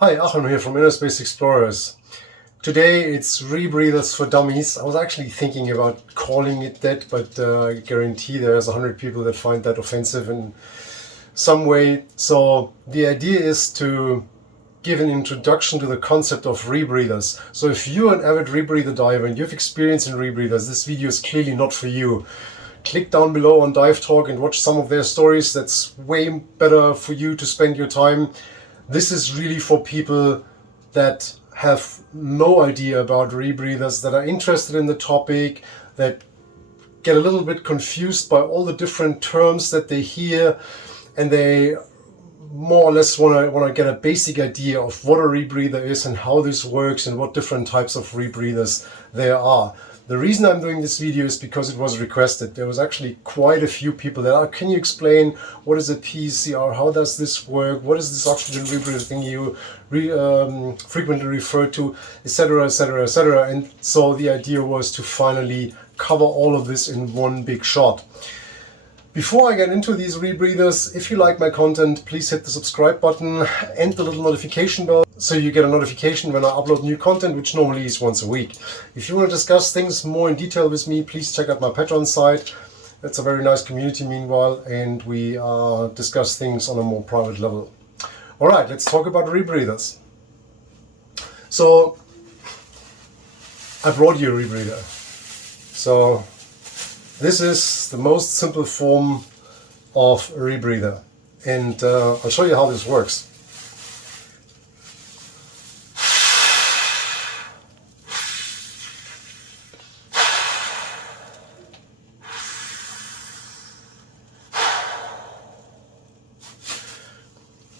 Hi, Achim here from InnerSpace Explorers. Today it's Rebreathers for Dummies. I was actually thinking about calling it that, but I guarantee there's 100 people that find that offensive in some way. So the idea is to give an introduction to the concept of rebreathers. So if you're an avid rebreather diver and you have experience in rebreathers, this video is clearly not for you. Click down below on Dive Talk and watch some of their stories. That's way better for you to spend your time. This is really for people that have no idea about rebreathers, that are interested in the topic, that get a little bit confused by all the different terms that they hear, and they more or less want to get a basic idea of what a rebreather is and how this works and what different types of rebreathers there are. The reason I'm doing this video is because it was requested. There was actually quite a few people that are, can you explain what is a PCR, how does this work, what is this oxygen rebreather thing you frequently refer to, etc., etc., etc. And so the idea was to finally cover all of this in one big shot. Before I get into these rebreathers, if you like my content, please hit the subscribe button and the little notification bell so you get a notification when I upload new content, which normally is once a week. If you want to discuss things more in detail with me, please check out my Patreon site. It's a very nice community meanwhile, and we discuss things on a more private level. Alright, let's talk about rebreathers. So, I brought you a rebreather. So, this is the most simple form of a rebreather, and I'll show you how this works.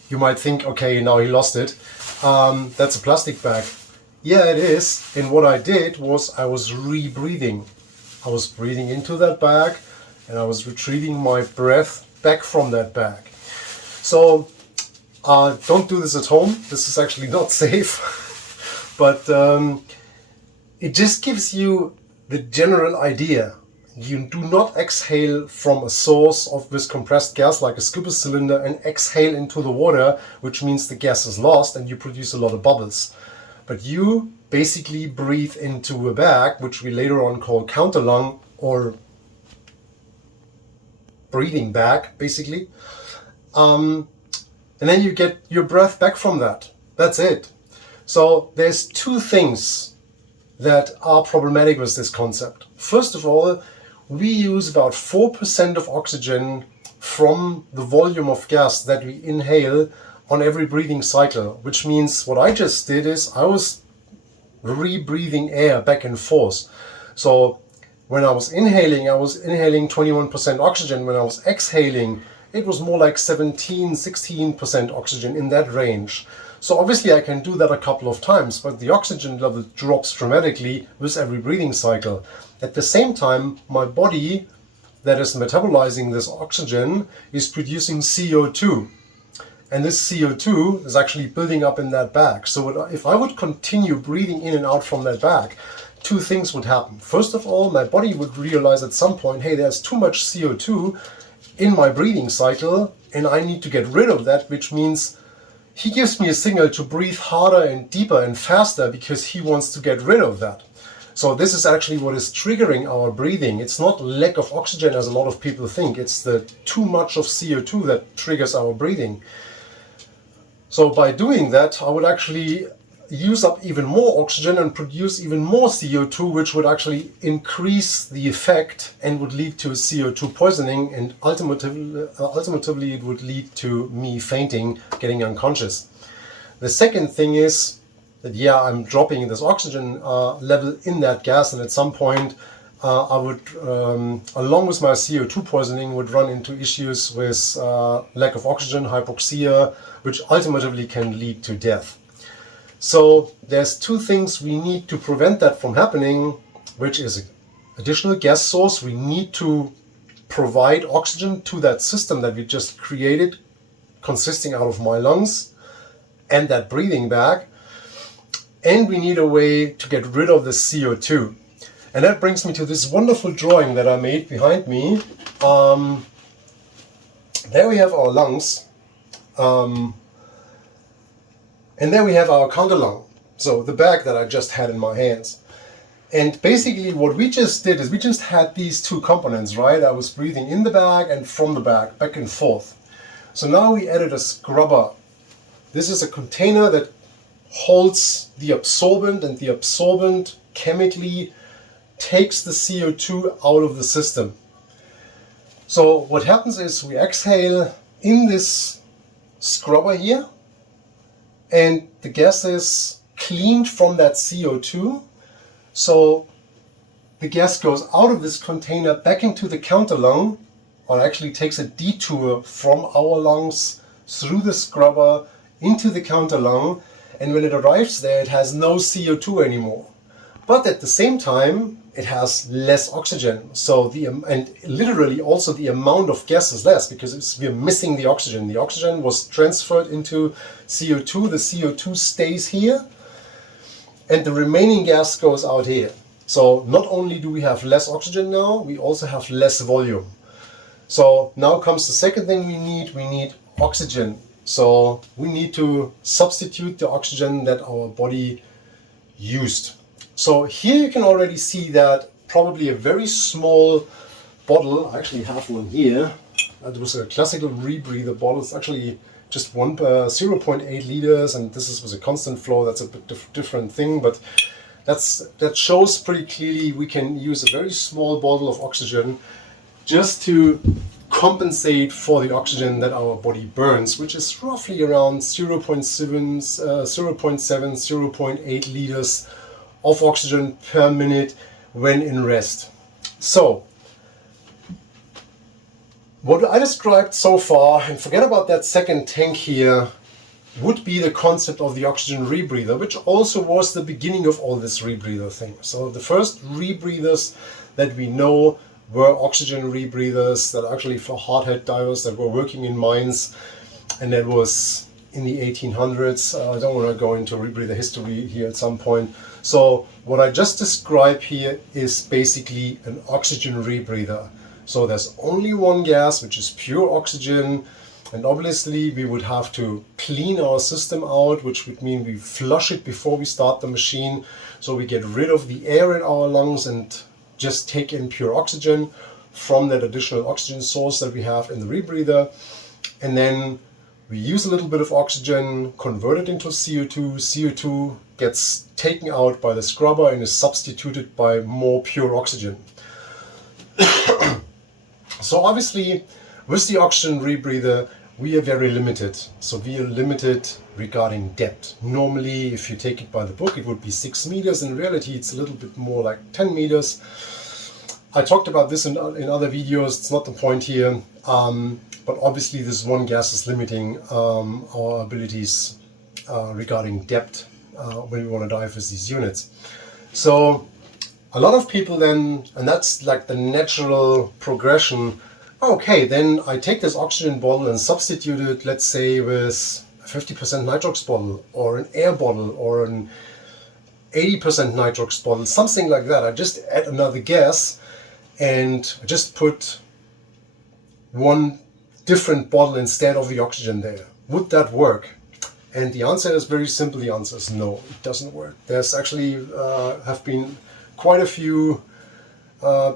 You might think, okay, now he lost it. That's a plastic bag. Yeah, it is. And what I did was I was rebreathing. I was breathing into that bag and I was retrieving my breath back from that bag. So don't do this at home. This is actually not safe. But it just gives you the general idea. You do not exhale from a source of this compressed gas like a scuba cylinder and exhale into the water, which means the gas is lost and you produce a lot of bubbles. But you basically breathe into a bag, which we later on call counterlung or breathing bag, basically. And then you get your breath back from that. That's it. So there's two things that are problematic with this concept. First of all, we use about 4% of oxygen from the volume of gas that we inhale on every breathing cycle, which means what I just did is I was rebreathing air back and forth. So when I was inhaling 21% oxygen. When I was exhaling, it was more like 16% oxygen, in that range. So obviously I can do that a couple of times, but the oxygen level drops dramatically with every breathing cycle. At the same time, my body that is metabolizing this oxygen is producing CO2. And this CO2 is actually building up in that bag. So if I would continue breathing in and out from that bag, two things would happen. First of all, my body would realize at some point, hey, there's too much CO2 in my breathing cycle and I need to get rid of that, which means he gives me a signal to breathe harder and deeper and faster because he wants to get rid of that. So this is actually what is triggering our breathing. It's not lack of oxygen as a lot of people think. It's the too much of CO2 that triggers our breathing. So by doing that, I would actually use up even more oxygen and produce even more CO2, which would actually increase the effect and would lead to CO2 poisoning, and ultimately it would lead to me fainting, getting unconscious. The second thing is that, yeah, I'm dropping this oxygen level in that gas, and at some point I would, along with my CO2 poisoning, would run into issues with lack of oxygen, hypoxia, which ultimately can lead to death. So there's two things we need to prevent that from happening, which is additional gas source. We need to provide oxygen to that system that we just created, consisting out of my lungs and that breathing bag. And we need a way to get rid of the CO2. And that brings me to this wonderful drawing that I made behind me. There we have our lungs. And then we have our counterlung, so the bag that I just had in my hands. And basically what we just did is we just had these two components, right? I was breathing in the bag and from the bag, back and forth. So now we added a scrubber. This is a container that holds the absorbent, and the absorbent chemically takes the CO2 out of the system. So what happens is we exhale in this scrubber here, and the gas is cleaned from that CO2. So the gas goes out of this container back into the counterlung, or actually takes a detour from our lungs through the scrubber into the counterlung, and when it arrives there, it has no CO2 anymore. But at the same time, it has less oxygen. So and literally also the amount of gas is less, because we're missing the oxygen. The oxygen was transferred into CO2. The CO2 stays here, and the remaining gas goes out here. So not only do we have less oxygen now, we also have less volume. So now comes the second thing we need oxygen. So we need to substitute the oxygen that our body used. So here you can already see that probably a very small bottle, I actually have one here, that was a classical rebreather bottle. It's actually just 0.8 liters, and this was a constant flow. That's a bit different thing, but that shows pretty clearly we can use a very small bottle of oxygen just to compensate for the oxygen that our body burns, which is roughly around 0.8 liters of oxygen per minute when in rest. So what I described so far, and forget about that second tank here, would be the concept of the oxygen rebreather, which also was the beginning of all this rebreather thing. So the first rebreathers that we know were oxygen rebreathers that actually for hardhead divers that were working in mines, and that was in the 1800s. I don't want to go into rebreather history here at some point. So what I just described here is basically an oxygen rebreather. So there's only one gas, which is pure oxygen, and obviously we would have to clean our system out, which would mean we flush it before we start the machine, so we get rid of the air in our lungs and just take in pure oxygen from that additional oxygen source that we have in the rebreather. And then we use a little bit of oxygen, convert it into CO2. CO2 gets taken out by the scrubber and is substituted by more pure oxygen. So obviously with the oxygen rebreather we are very limited. So we are limited regarding depth. Normally if you take it by the book it would be 6 meters. In reality it's a little bit more like 10 meters. I talked about this in other videos, it's not the point here. But obviously this one gas is limiting our abilities regarding depth when we want to dive with these units. So a lot of people then, and that's like the natural progression, okay, then I take this oxygen bottle and substitute it, let's say with a 50% nitrox bottle or an air bottle or an 80% nitrox bottle, something like that. I just add another gas and I just put one different bottle instead of the oxygen there. Would that work? And the answer is very simple. The answer is no, it doesn't work. There's actually have been quite a few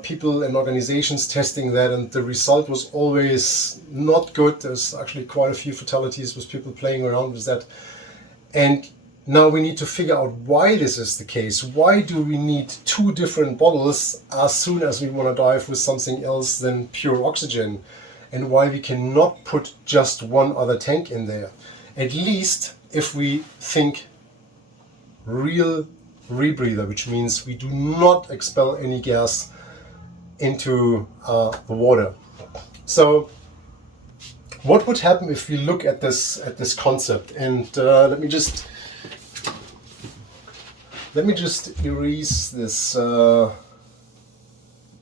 people and organizations testing that, and the result was always not good. There's actually quite a few fatalities with people playing around with that. And now we need to figure out why this is the case. Why do we need two different bottles as soon as we want to dive with something else than pure oxygen? And why we cannot put just one other tank in there? At least if we think real rebreather, which means we do not expel any gas into the water. So what would happen if we look at this concept? And let me just erase this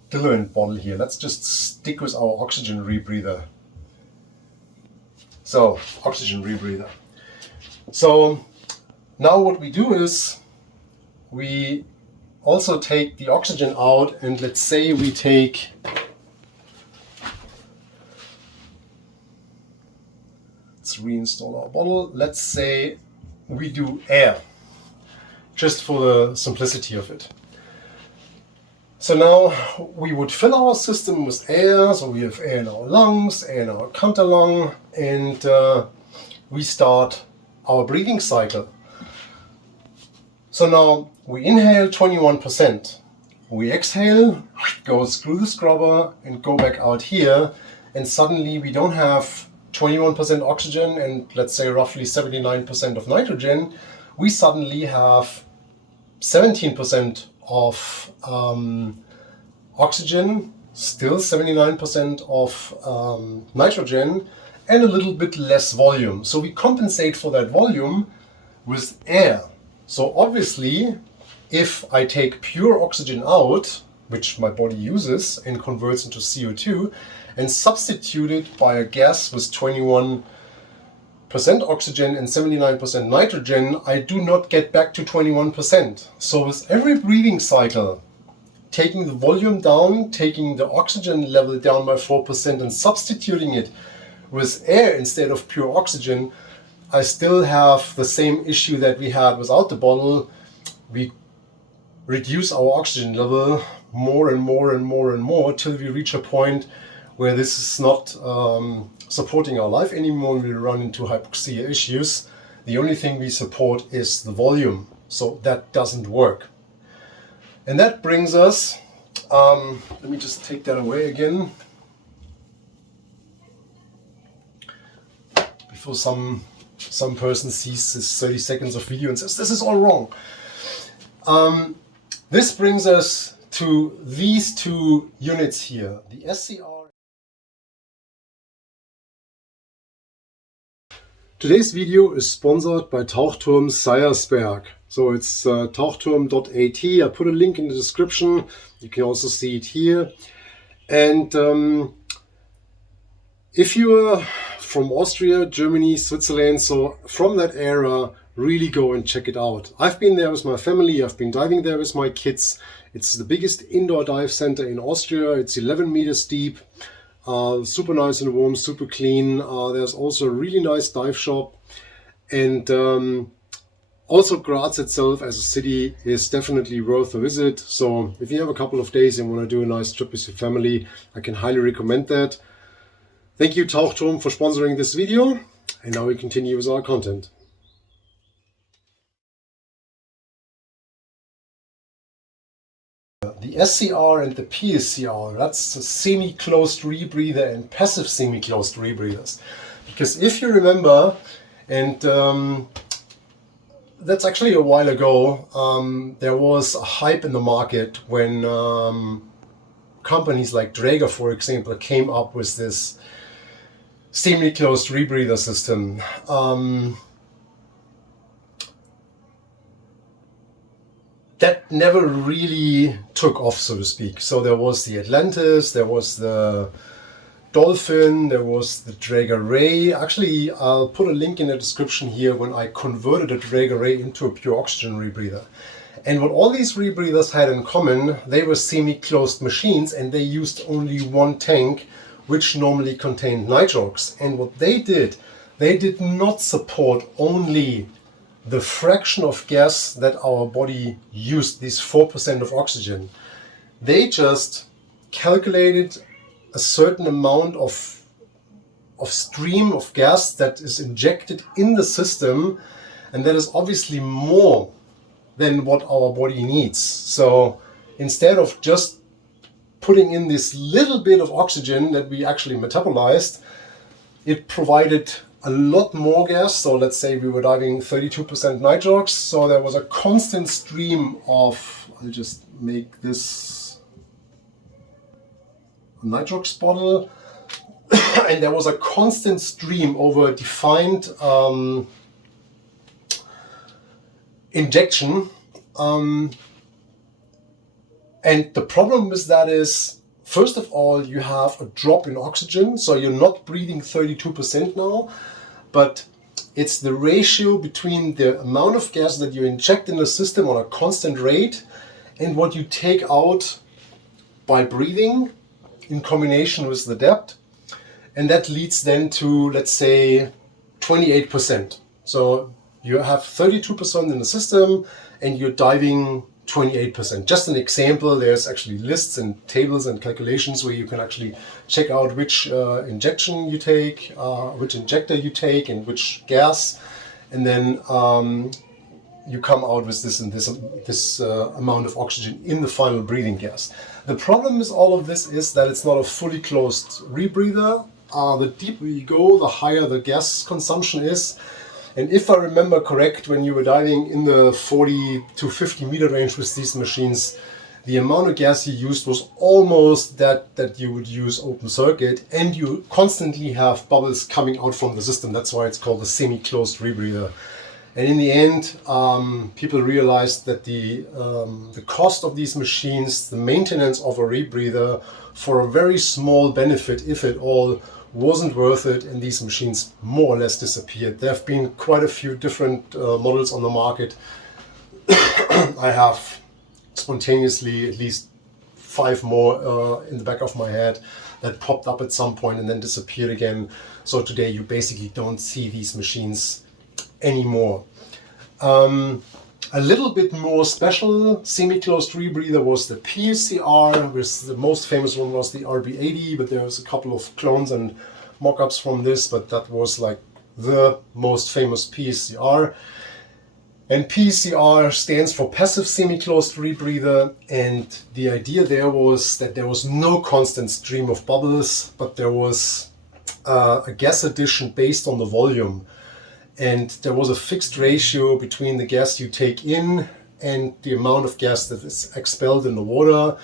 diluent bottle here. Let's just stick with our oxygen rebreather. So, oxygen rebreather. So now what we do is we also take the oxygen out, and let's say we take let's reinstall our bottle. Let's say we do air, just for the simplicity of it. So now we would fill our system with air, so we have air in our lungs, air in our counter lung, and we start our breathing cycle. So now we inhale 21%, we exhale, go through the scrubber and go back out here, and suddenly we don't have 21% oxygen and let's say roughly 79% of nitrogen. We suddenly have 17% of oxygen, still 79% of nitrogen, and a little bit less volume. So we compensate for that volume with air. So obviously, if I take pure oxygen out, which my body uses and converts into CO2, and substitute it by a gas with 21% oxygen and 79% nitrogen, I do not get back to 21%. So with every breathing cycle, taking the volume down, taking the oxygen level down by 4% and substituting it with air instead of pure oxygen, I still have the same issue that we had without the bottle. We reduce our oxygen level more and more and more and more till we reach a point where this is not supporting our life anymore and we run into hypoxia issues. The only thing we support is the volume, so that doesn't work. And that brings us, let me just take that away again, before some person sees this 30 seconds of video and says, this is all wrong. This brings us to these two units here, the SCR. Today's video is sponsored by Tauchturm Seiersberg. So it's tauchturm.at. I put a link in the description. You can also see it here. And if you are from Austria, Germany, Switzerland, so from that area, really go and check it out. I've been there with my family. I've been diving there with my kids. It's the biggest indoor dive center in Austria. It's 11 meters deep. Super nice and warm, super clean. There's also a really nice dive shop. And also Graz itself as a city is definitely worth a visit. So if you have a couple of days and want to do a nice trip with your family, I can highly recommend that. Thank you Tauchturm for sponsoring this video. And now we continue with our content. The SCR and the PSCR, that's the semi-closed rebreather and passive semi-closed rebreathers. Because if you remember, and that's actually a while ago, there was a hype in the market when companies like Dräger, for example, came up with this semi-closed rebreather system. That never really took off, so to speak. So there was the Atlantis, there was the Dolphin, there was the Dräger Ray. Actually, I'll put a link in the description here when I converted a Dräger Ray into a pure oxygen rebreather. And what all these rebreathers had in common, they were semi-closed machines and they used only one tank, which normally contained nitrox. And what they did not support only the fraction of gas that our body used, these 4% of oxygen. They just calculated a certain amount of stream of gas that is injected in the system, and that is obviously more than what our body needs. So instead of just putting in this little bit of oxygen that we actually metabolized, it provided a lot more gas. So let's say we were diving 32% nitrox, so there was a constant stream of, I'll just make this a nitrox bottle, and there was a constant stream over a defined injection. And the problem with that is, first of all, you have a drop in oxygen, so you're not breathing 32% now, but it's the ratio between the amount of gas that you inject in the system on a constant rate and what you take out by breathing in combination with the depth. And that leads then to, let's say, 28%. So You have 32% in the system and you're diving 28%. Just an example, there's actually lists and tables and calculations where you can actually check out which injection you take, which injector you take and which gas, and then you come out with this amount of oxygen in the final breathing gas. The problem with all of this is that it's not a fully closed rebreather. The deeper you go, the higher the gas consumption is. And if I remember correct, when you were diving in the 40 to 50 meter range with these machines, the amount of gas you used was almost that you would use open circuit, and you constantly have bubbles coming out from the system. That's why it's called a semi-closed rebreather. And in the end, people realized that the cost of these machines, the maintenance of a rebreather for a very small benefit, if at all, wasn't worth it, and these machines more or less disappeared. There have been quite a few different models on the market. I have spontaneously at least 5 more in the back of my head that popped up at some point and then disappeared again. So today you basically don't see these machines anymore. A little bit more special semi-closed rebreather was the PCR, with the most famous one was the RB80, but there's a couple of clones and mock-ups from this, but that was like the most famous PCR. And PCR stands for passive semi-closed rebreather, and the idea there was that there was no constant stream of bubbles, but there was a gas addition based on the volume. And there was a fixed ratio between the gas you take in and the amount of gas that is expelled in the water.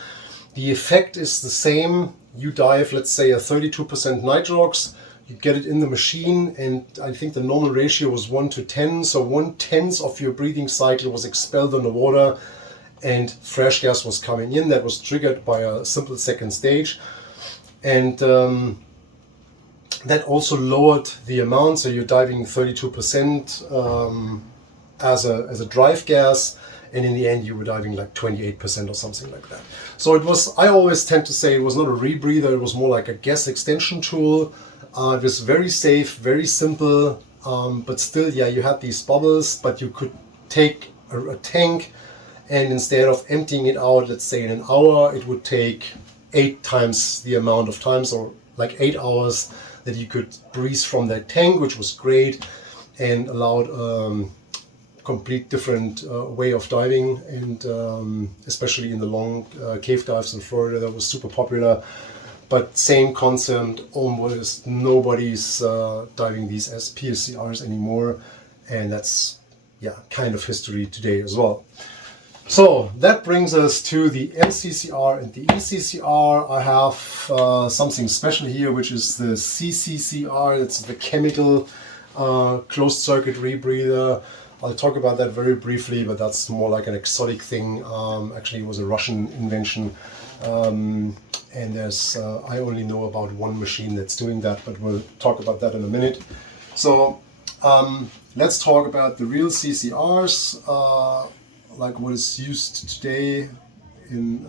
The effect is the same. You dive, let's say, a 32% nitrox, you get it in the machine, and I think the normal ratio was 1:10. So 1/10 of your breathing cycle was expelled in the water and fresh gas was coming in. That was triggered by a simple second stage. And that also lowered the amount, so you're diving 32% as a drive gas, and in the end you were diving like 28% or something like that. So it was, I always tend to say, it was not a rebreather, it was more like a gas extension tool. It was very safe, very simple, but still, yeah, you had these bubbles, but you could take a tank, and instead of emptying it out, let's say in an hour, it would take 8 times the amount of times, or like 8 hours, that you could breathe from that tank, which was great and allowed complete different way of diving, and especially in the long cave dives in Florida, that was super popular. But same concept, almost nobody's diving these as PSCRs anymore, and that's kind of history today as well. So that brings us to the MCCR and the ECCR. I have something special here, which is the CCCR. It's the chemical closed circuit rebreather. I'll talk about that very briefly, but that's more like an exotic thing. Actually, it was a Russian invention. And there's, I only know about one machine that's doing that, but we'll talk about that in a minute. So let's talk about the real CCRs. Like what is used today in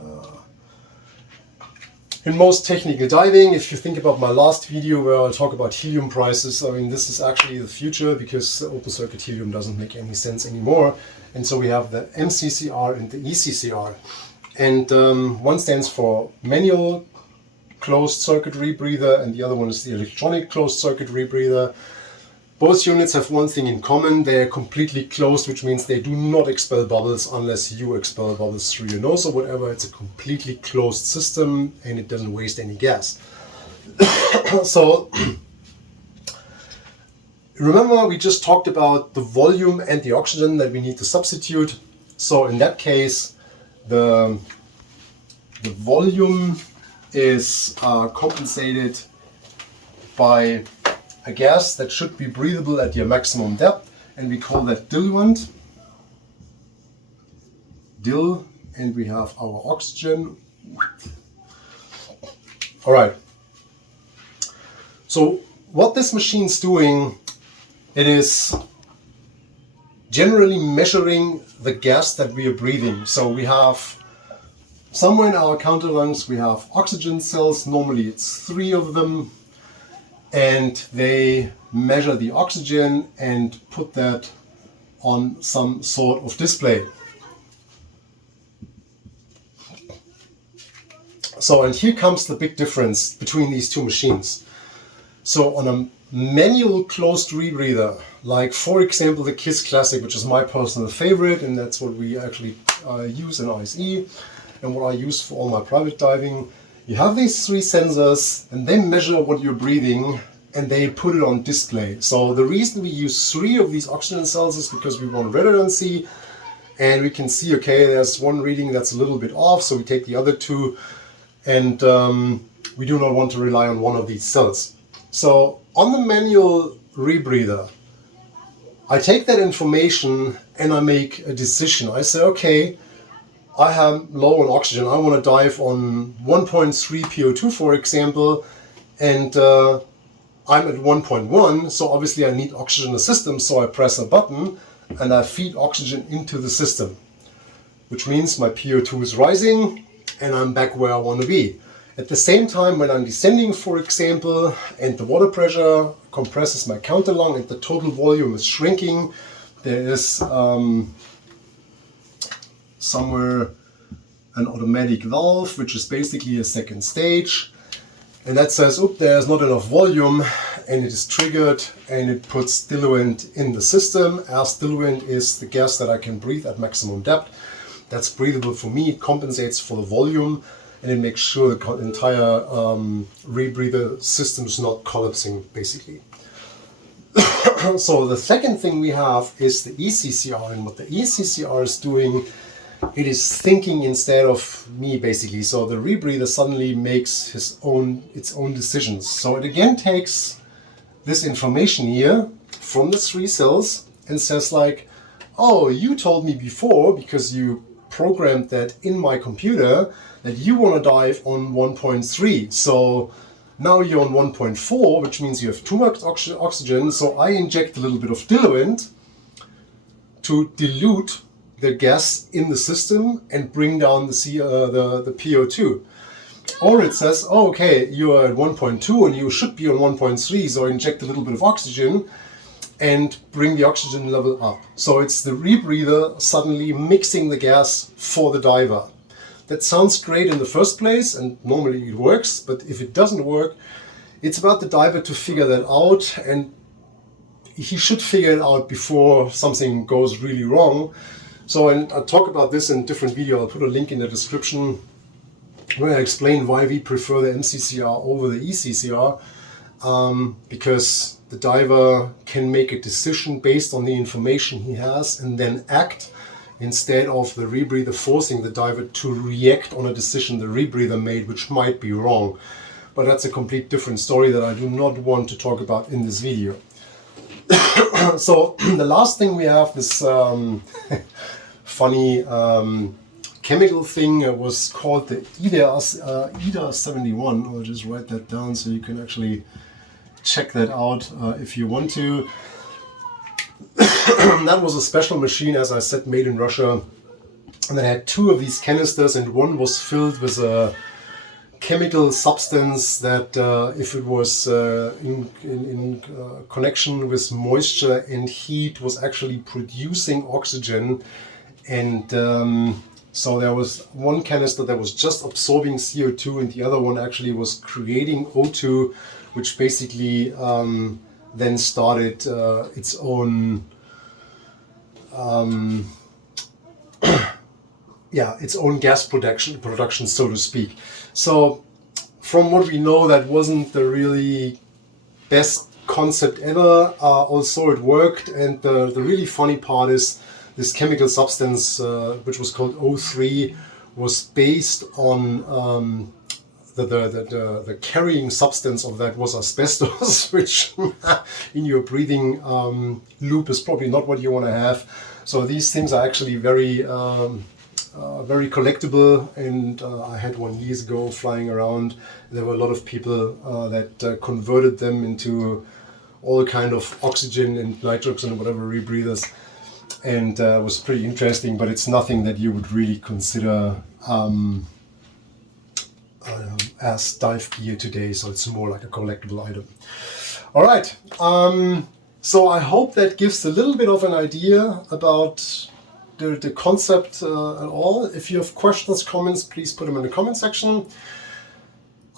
most technical diving. If you think about my last video where I'll talk about helium prices, I mean, this is actually the future, because open circuit helium doesn't make any sense anymore. And so we have the MCCR and the ECCR. And one stands for manual closed circuit rebreather, and the other one is the electronic closed circuit rebreather. Both units have one thing in common: they are completely closed, which means they do not expel bubbles unless you expel bubbles through your nose or whatever. It's a completely closed system and it doesn't waste any gas. So remember, we just talked about the volume and the oxygen that we need to substitute. So in that case, the volume is compensated by a gas that should be breathable at your maximum depth, and we call that diluent. Dil, and we have our oxygen. All right. So what this machine's doing, it is generally measuring the gas that we are breathing. So we have somewhere in our counter lungs, we have oxygen cells. Normally it's 3 of them. And they measure the oxygen and put that on some sort of display. So, and here comes the big difference between these two machines. So on a manual closed rebreather, like for example the KISS Classic, which is my personal favorite, and that's what we actually use in ISE and what I use for all my private diving, you have these three sensors and they measure what you're breathing and they put it on display. So the reason we use three of these oxygen cells is because we want redundancy, and we can see, okay, there's one reading that's a little bit off, so we take the other two, and we do not want to rely on one of these cells. So on the manual rebreather, I take that information and I make a decision. I say, okay, I am low on oxygen. I want to dive on 1.3 PO2, for example, and I'm at 1.1, so obviously I need oxygen in the system, so I press a button and I feed oxygen into the system, which means my PO2 is rising and I'm back where I want to be. At the same time, when I'm descending, for example, and the water pressure compresses my counter lung and the total volume is shrinking, there is somewhere an automatic valve, which is basically a second stage. And that says, oop, there's not enough volume, and it is triggered and it puts diluent in the system, as diluent is the gas that I can breathe at maximum depth. That's breathable for me, it compensates for the volume, and it makes sure the entire rebreather system is not collapsing, basically. So the second thing we have is the ECCR, and what the ECCR is doing, it is thinking instead of me, basically. So the rebreather suddenly makes its own decisions. So it again takes this information here from the three cells and says like, oh, you told me before, because you programmed that in my computer, that you want to dive on 1.3. So now you're on 1.4, which means you have too much oxygen. So I inject a little bit of diluent to dilute the gas in the system and bring down the PO2. Or it says, oh, okay, you're at 1.2 and you should be on 1.3, so inject a little bit of oxygen and bring the oxygen level up. So it's the rebreather suddenly mixing the gas for the diver. That sounds great in the first place, and normally it works, but if it doesn't work, it's about the diver to figure that out, and he should figure it out before something goes really wrong. So, and I'll talk about this in a different video. I'll put a link in the description where I explain why we prefer the MCCR over the ECCR, because the diver can make a decision based on the information he has and then act, instead of the rebreather forcing the diver to react on a decision the rebreather made, which might be wrong. But that's a complete different story that I do not want to talk about in this video. So the last thing we have, this funny chemical thing, was called the IDA 71. I'll just write that down so you can actually check that out if you want to. That was a special machine, as I said, made in Russia, and that had two of these canisters, and one was filled with a chemical substance that if it was in connection with moisture and heat, was actually producing oxygen. And so there was one canister that was just absorbing CO2, and the other one actually was creating O2, which basically then started its own its own gas production, so to speak. So from what we know, that wasn't the really best concept ever. Also it worked, and the really funny part is this chemical substance, which was called O3, was based on the carrying substance of that was asbestos, which in your breathing loop is probably not what you want to have. So these things are actually very collectible, and I had one years ago flying around. There were a lot of people that converted them into all kind of oxygen and nitrogen and whatever rebreathers, and it was pretty interesting, but it's nothing that you would really consider as dive gear today, so it's more like a collectible item. All right, So I hope that gives a little bit of an idea about the concept at all. If you have questions, comments, please put them in the comment section.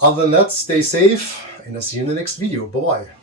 Other than that, stay safe, and I'll see you in the next video. Bye-bye.